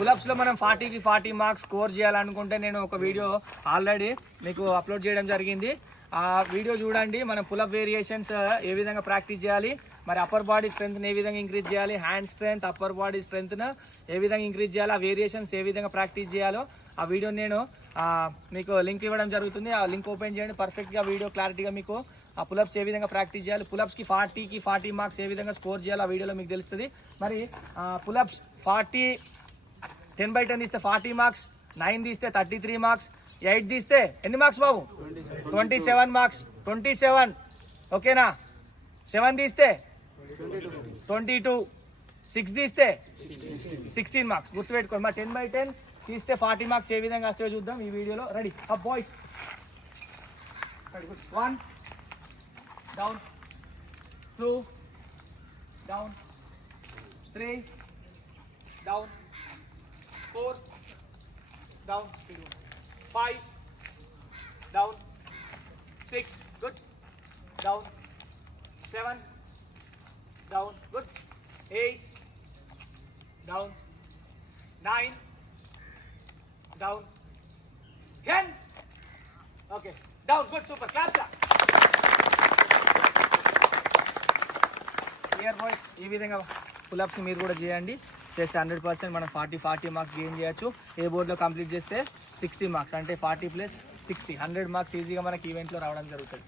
పులప్స్లో మనం 40కి 40 marks score చేయాలనుకుంటే నేను ఒక వీడియో ఆల్రెడీ మీకు అప్లోడ్ చేయడం జరిగింది. ఆ వీడియో చూడండి. మనం పులప్ వేరియేషన్స్ ఏ విధంగా ప్రాక్టీస్ చేయాలి, మరి అప్పర్ బాడీ స్ట్రెంగ్త్ని ఏ విధంగా ఇంక్రీజ్ చేయాలి, హ్యాండ్ స్ట్రెంగ్త్ అప్పర్ బాడీ స్ట్రెంగ్త్ను ఏ విధంగా ఇంక్రీజ్ చేయాలి, ఆ వేరియేషన్స్ ఏ విధంగా ప్రాక్టీస్ చేయాలో ఆ వీడియో నేను మీకు లింక్ ఇవ్వడం జరుగుతుంది. ఆ లింక్ ఓపెన్ చేయండి. పర్ఫెక్ట్గా వీడియో క్లారిటీగా మీకు ఆ పులప్స్ ఏ విధంగా ప్రాక్టీస్ చేయాలి, పులప్స్కి 40కి 40 మార్క్స్ ఏ విధంగా స్కోర్ చేయాలి ఆ వీడియోలో మీకు తెలుస్తుంది. మరి పులప్స్ 40 10/10 తీస్తే 40 మార్క్స్, 9 తీస్తే 33 మార్క్స్, 8 తీస్తే ఎన్ని మార్క్స్ బాబు? 27 మార్క్స్. 27 ఓకేనా. 7 తీస్తే 22, 6 తీస్తే 16 మార్క్స్. గుర్తుపెట్టుకోండి. మరి 10/10 తీస్తే 40 మార్క్స్ ఏ విధంగా వస్తాయో చూద్దాం ఈ వీడియోలో. Ready up boys. 1 down, 2 down, 3 down, 4 down, 5 down, 6 good down, 7 down good, 8 down, 9 down, 10 okay down good super clap clap. Here boys ఈ విధంగా పులప్స్ మీరు కూడా చేయండి. చేస్తే 100% మనం 40 మార్క్స్ గెయిన్ చేయొచ్చు. ఏ బోర్డులో కంప్లీట్ చేస్తే 60 మార్క్స్ అంటే 40 + 60 100 మార్క్స్ ఈజీగా మనకి ఈవెంట్లో రావడం జరుగుతుంది.